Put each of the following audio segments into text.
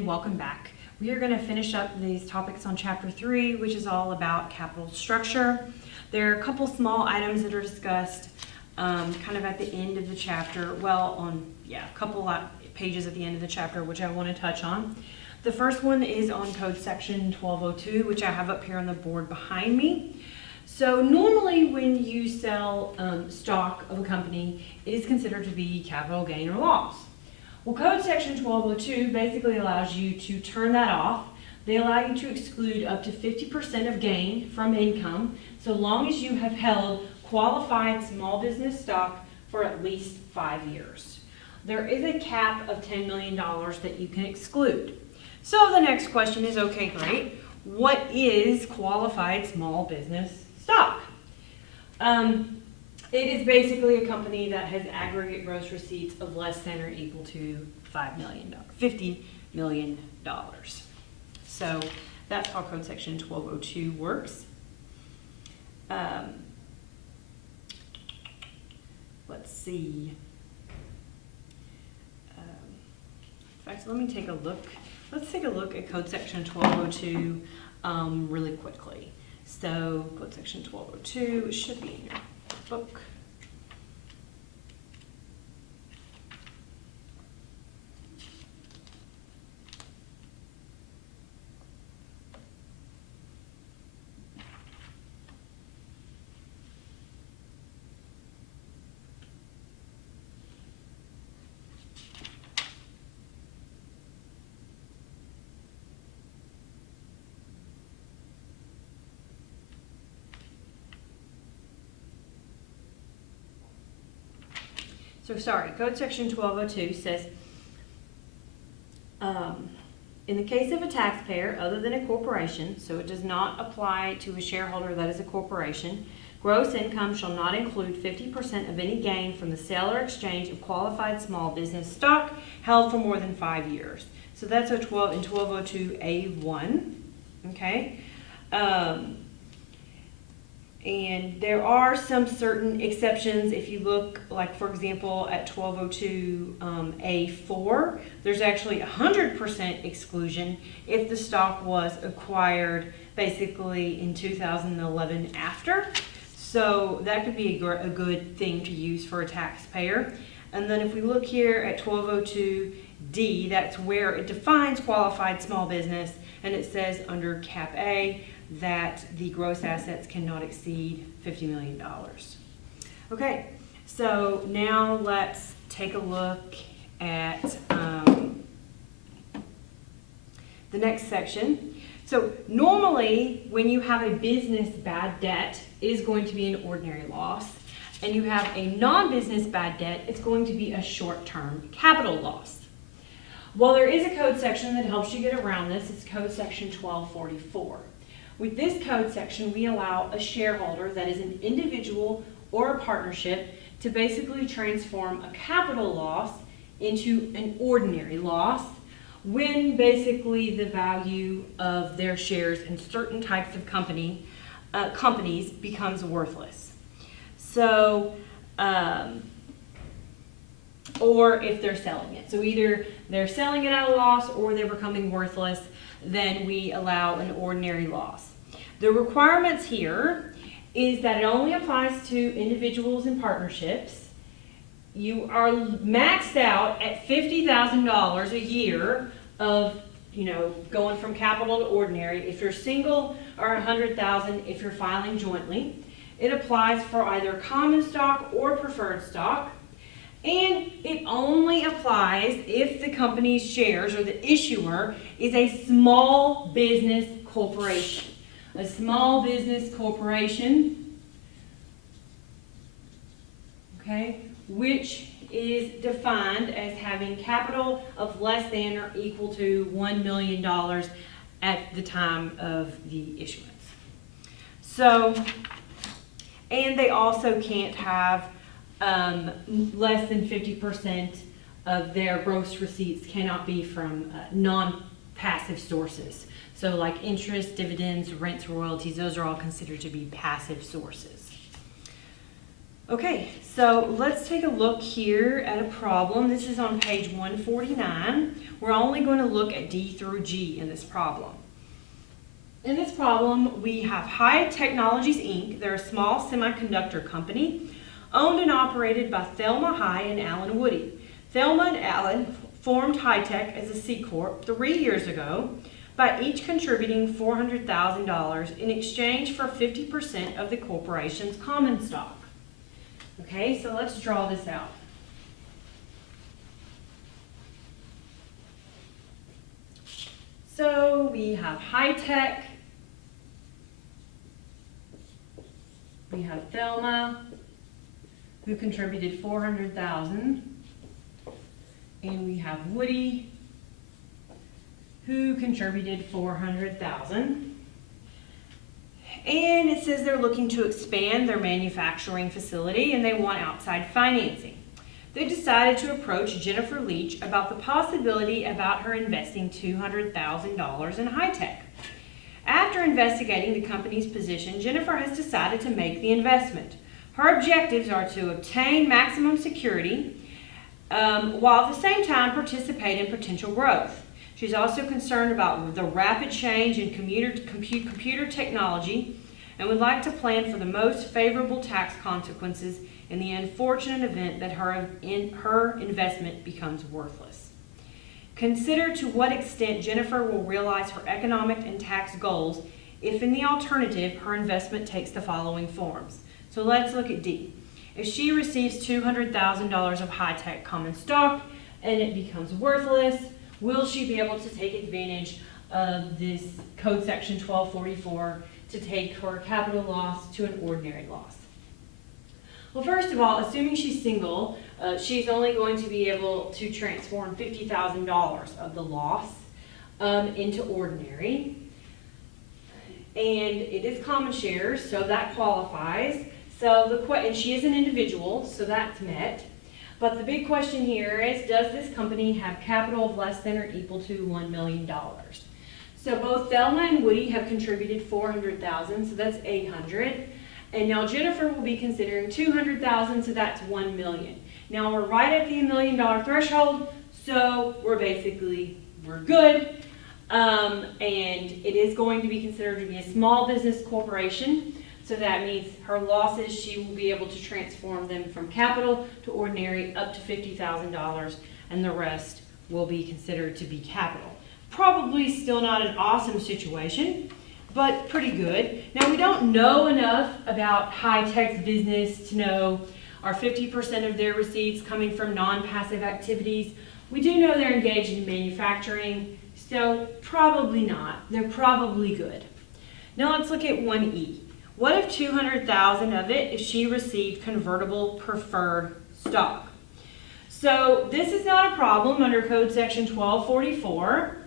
and welcome back. We are going to finish up these topics on Chapter 3, which is all about capital structure. There are a couple small items that are discussed kind of at the end of the chapter, a couple pages at the end of the chapter, which I want to touch on. The first one is on Code Section 1202, which I have up here on the board behind me. So normally when you sell stock of a company, it is considered to be capital gain or loss. Well, Code Section 1202 basically allows you to turn that off. They allow you to exclude up to 50% of gain from income, so long as you have held qualified small business stock for at least 5 years. There is a cap of $10 million that you can exclude. So the next question is, okay, great. What is qualified small business stock? It is basically a company that has aggregate gross receipts of less than or equal to $50 million. So that's how Code Section 1202 works. Let's see. In fact, let me take a look. Let's take a look at Code Section 1202 really quickly. So Code Section 1202, it should be in your book. Code Section 1202 says, in the case of a taxpayer other than a corporation, so it does not apply to a shareholder that is a corporation, gross income shall not include 50% of any gain from the sale or exchange of qualified small business stock held for more than 5 years. So that's in 1202A1, okay? And there are some certain exceptions. If you look, like for example, at 1202A4, there's actually 100% exclusion if the stock was acquired basically in 2011 after. So that could be a good thing to use for a taxpayer. And then if we look here at 1202D, that's where it defines qualified small business, and it says under Cap A, that the gross assets cannot exceed $50 million. Okay, so now let's take a look at the next section. So normally when you have a business bad debt, it is going to be an ordinary loss, and you have a non-business bad debt, it's going to be a short-term capital loss. Well, there is a code section that helps you get around this. It's Code Section 1244. With this code section, we allow a shareholder that is an individual or a partnership to basically transform a capital loss into an ordinary loss when basically the value of their shares in certain types of companies becomes worthless. So, or if they're selling it. So either they're selling it at a loss or they're becoming worthless, then we allow an ordinary loss. The requirements here is that it only applies to individuals and partnerships. You are maxed out at $50,000 a year of, going from capital to ordinary. If you're single, or $100,000 if you're filing jointly. It applies for either common stock or preferred stock. And it only applies if the company's shares or the issuer is a small business corporation. A small business corporation, okay, which is defined as having capital of less than or equal to $1 million at the time of the issuance. So, and they also can't have less than 50% of their gross receipts cannot be from non-passive sources. So like interest, dividends, rents, royalties, those are all considered to be passive sources. Okay, so let's take a look here at a problem. This is on page 149. We're only going to look at D through G in this problem. In this problem, we have High Technologies, Inc. They're a small semiconductor company owned and operated by Thelma High and Alan Woody. Thelma and Alan formed Hi-Tech as a C Corp 3 years ago by each contributing $400,000 in exchange for 50% of the corporation's common stock. Okay, so let's draw this out. So we have Hi-Tech, we have Thelma, who contributed $400,000, and we have Woody, who contributed $400,000. And it says they're looking to expand their manufacturing facility and they want outside financing. They decided to approach Jennifer Leach about the possibility about her investing $200,000 in Hi-Tech. After investigating the company's position, Jennifer has decided to make the investment. Her objectives are to obtain maximum security while at the same time participate in potential growth. She's also concerned about the rapid change in computer technology and would like to plan for the most favorable tax consequences in the unfortunate event that her investment becomes worthless. Consider to what extent Jennifer will realize her economic and tax goals if in the alternative her investment takes the following forms. So let's look at D. If she receives $200,000 of Hi-Tech common stock and it becomes worthless, will she be able to take advantage of this Code Section 1244 to take her capital loss to an ordinary loss? Well, first of all, assuming she's single, she's only going to be able to transform $50,000 of the loss into ordinary. And it is common shares, so that qualifies. And she is an individual, so that's met. But the big question here is, does this company have capital of less than or equal to $1 million? So both Thelma and Woody have contributed $400,000, so that's $800,000. And now Jennifer will be considering $200,000, so that's $1 million. Now we're right at the $1 million threshold, so we're good. And it is going to be considered to be a small business corporation. So that means her losses, she will be able to transform them from capital to ordinary up to $50,000, and the rest will be considered to be capital. Probably still not an awesome situation, but pretty good. Now, we don't know enough about Hi-Tech's business to know are 50% of their receipts coming from non-passive activities. We do know they're engaged in manufacturing, so probably not. They're probably good. Now let's look at 1E. What if $200,000 of it if she received convertible preferred stock? So this is not a problem under Code Section 1244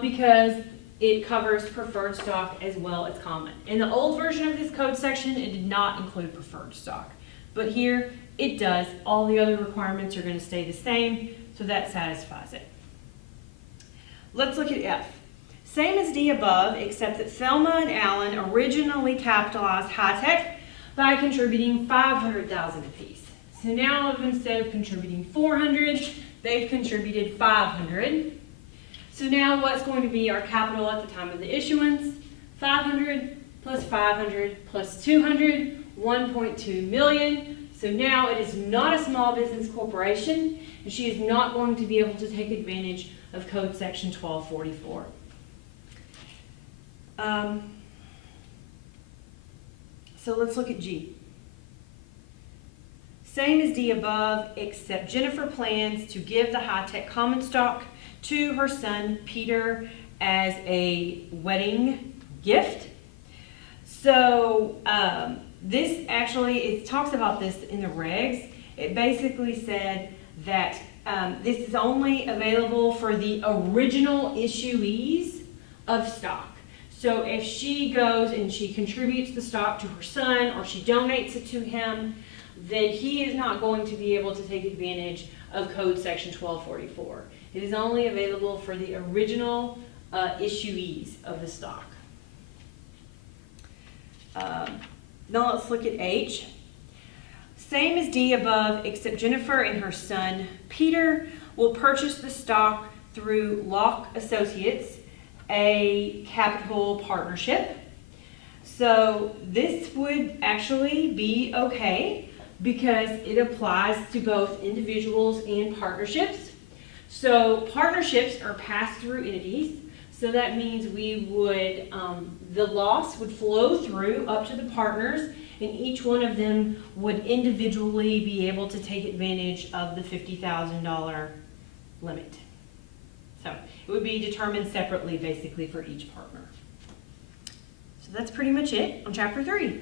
because it covers preferred stock as well as common. In the old version of this code section, it did not include preferred stock. But here, it does. All the other requirements are going to stay the same, so that satisfies it. Let's look at F. Same as D above, except that Thelma and Alan originally capitalized Hi-Tech by contributing $500,000 apiece. So now instead of contributing $400,000, they've contributed $500,000. So now what's going to be our capital at the time of the issuance? $500,000 plus $500,000 plus $200,000, $1.2 million. So now it is not a small business corporation, and she is not going to be able to take advantage of Code Section 1244. So let's look at G. Same as D above, except Jennifer plans to give the Hi-Tech common stock to her son Peter as a wedding gift. So this actually, it talks about this in the regs. It basically said that this is only available for the original issuees of stock. So if she goes and she contributes the stock to her son or she donates it to him, then he is not going to be able to take advantage of Code Section 1244. It is only available for the original issuees of the stock. Now let's look at H. Same as D above, except Jennifer and her son Peter will purchase the stock through Locke Associates, a capital partnership. So this would actually be okay because it applies to both individuals and partnerships. So partnerships are pass-through entities. So that means we would, the loss would flow through up to the partners, and each one of them would individually be able to take advantage of the $50,000 limit. So it would be determined separately basically for each partner. So that's pretty much it on chapter 3.